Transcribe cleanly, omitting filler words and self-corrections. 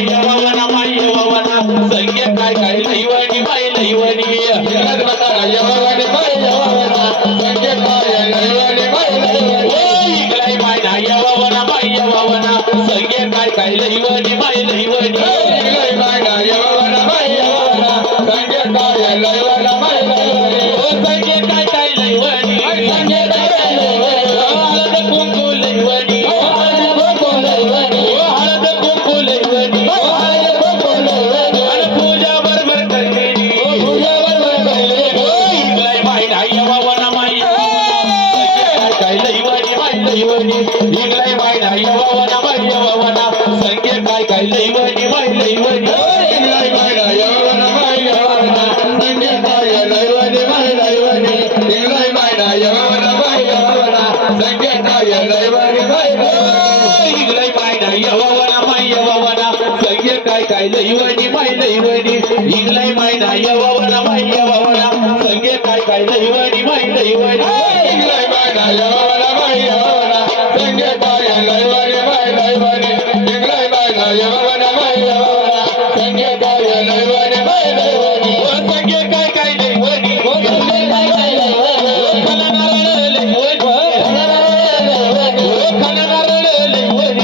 यवना माय यवना संगे काय काय लईवणी माय लईवणी यवनी माय यवना संगे काय लईवणी माय लईवणी इगलाई मायना यवना माय यवना संगे काय काय लईवणी माय लईवणी इगलाई मायना यवना माय यवना संगे काय लईवणी माय लईवणी ओ संगे काय काय लईवणी संगे काय काय लईवणी हळद कुंकू लईवणी हळद कुंकू लईवणी हळद कुंकू लईवणी हळद कुंकू लईवणी आणि पूजा बरोबर करलेली पूजा बरोबर करलेली इगलाई मायना यवना माय संगे काय काय लईवणी माय लईवणी इगलाई मायना यवना माय यवना संगे काय काय लईवणी माय लईवणी इगलाई मायना यवना माय यवना संगे काय लईवणी माय लईवणी इगलाई मायना यवना माय यवना संगे काय लईवणी माय इगलाई मायना यवना माय यवना संगे काय काय लईवणी माय लईवणी इगलाई मायना यवना माय यवना संगे काय काय लईवणी माय लईवणी इगलाई मायना यवना माय यवना संगे काय लईवणी माय लईवणी इगलाई मायना